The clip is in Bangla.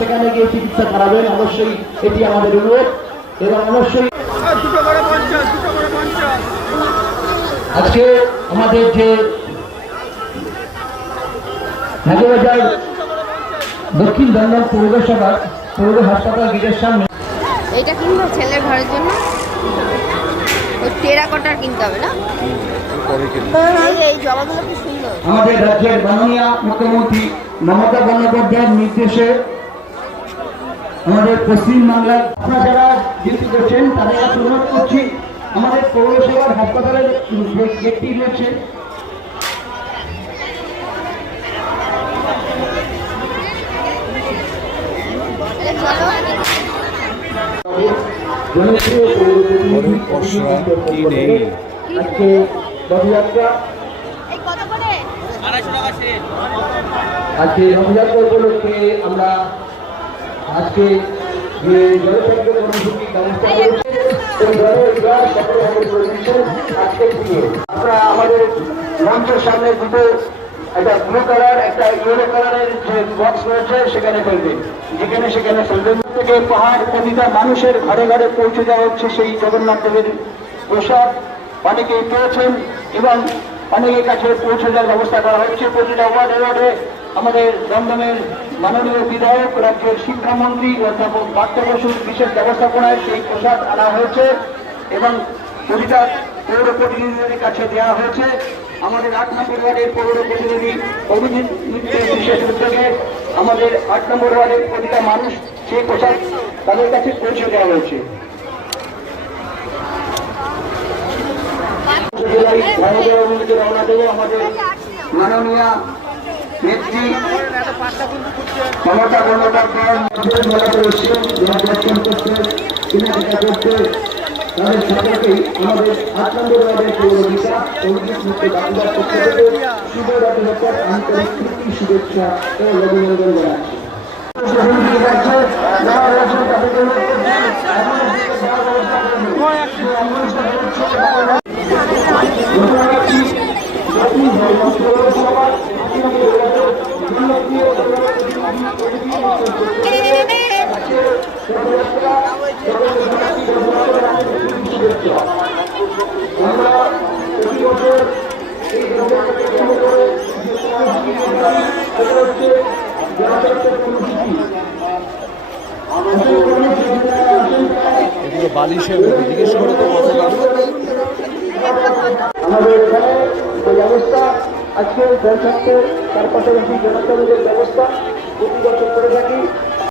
সেখানে গিয়ে চিকিৎসা করাবেন, অবশ্যই এটি আমাদের অনুরোধ। এবং অবশ্যই আজকে আমাদের যে হাজারবাজার দক্ষিণ দমদম পৌরসভা পৌর হাসপাতাল গেটের সামনে, এটা কিনবো ছেলের ঘরের জন্য, ওই টেরাকোটার কিনতে হবে না? এই জবাগুলো কি সুন্দর। আমাদের রাজ্যের মাননীয় মুখ্যমন্ত্রী মমতা বন্দ্যোপাধ্যায়ের নির্দেশে আমাদের পশ্চিমবাংলার আপনারা যারা ডিউটি করছেন তাদের কাছে অনুরোধ করছি, আমাদের পৌরসভার হাসপাতালের গেটটি রয়েছে, আজকে রথযাত্রা, আজকে রথযাত্রা উপলক্ষে আমরা আজকে যে জনসংযোগ কর্মসূচি ব্যবস্থা করেছে আজকে আমরা আমাদের মঞ্চের সামনে দুটো, একটা ব্লু কালার একটা ইয়েলো কালারের যে বক্স রয়েছে সেখানে ফেলবেন, যেখানে সেখানে ফেলবেন। থেকে পাহাড় প্রতিটা মানুষের ঘরে ঘরে পৌঁছে দেওয়া হচ্ছে সেই জগন্নাথ দেবের প্রসাদ, অনেকেই পেয়েছেন এবং অনেকের কাছে পৌঁছে দেওয়ার ব্যবস্থা করা হচ্ছে। প্রতিটা ওয়ার্ডে ওয়ার্ডে আমাদের দমদমের মাননীয় বিধায়ক, রাজ্যের শিক্ষামন্ত্রী অধ্যাপক পার্থ বসুর বিশেষ ব্যবস্থাপনায় সেই প্রসাদ আনা হয়েছে এবং প্রতিটা পৌর প্রতিনিধিদের কাছে দেওয়া হয়েছে। আমাদের 8 নম্বর ওয়ার্ডের পৌর প্রতিনিধি অভিজিৎ মিত্রের বিশেষ উদ্যোগে আমাদের 8 নম্বর ওয়ার্ডের প্রতিটা মানুষ সেই প্রসাদ তাদের কাছে পৌঁছে দেওয়া হয়েছে। রওনা দেব আমাদের মাননীয় নেত্রী মমতা বন্দ্যোপাধ্যায় দর্শন করতে, কেনাকাটা করতে, তাদের সকলকেই আমাদের 8 নম্বর ওয়ার্ডের পৌরপিতা অভিজিৎ মিত্র বাবুদার পক্ষ থেকে শুভ রথযাত্রার আন্তরিক প্রীতি, শুভেচ্ছা ও অভিনন্দন জানাচ্ছি। বালিশের মধ্যে জিজ্ঞেস করে তো আমাদের এখানে যে ব্যবস্থা আজকে জনস্বাস্থ্য তার পাশাপাশি জনস্বাস্থ্যের ব্যবস্থা প্রতি বছর করে থাকি।